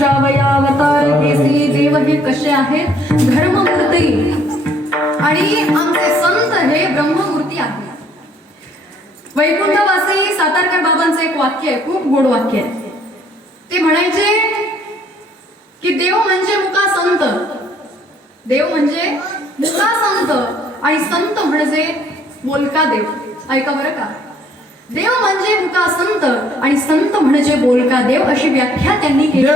वृषावयावतार केसी देव हे कसे आहेत धर्ममूर्ती आणि आमचे संत हे ब्रह्ममूर्ती आहेत. वैकुंठवासी सातारकर बाबांचं एक वाक्य आहे, खूप गोड वाक्य आहे. ते म्हणायचे की देव म्हणजे मुका संत, देव म्हणजे मुका संत आणि संत म्हणजे बोलका देव. ऐका बरं का, देव म्हणजे मुका संत आणि संत म्हणजे बोलका देव, अशी व्याख्या त्यांनी केली.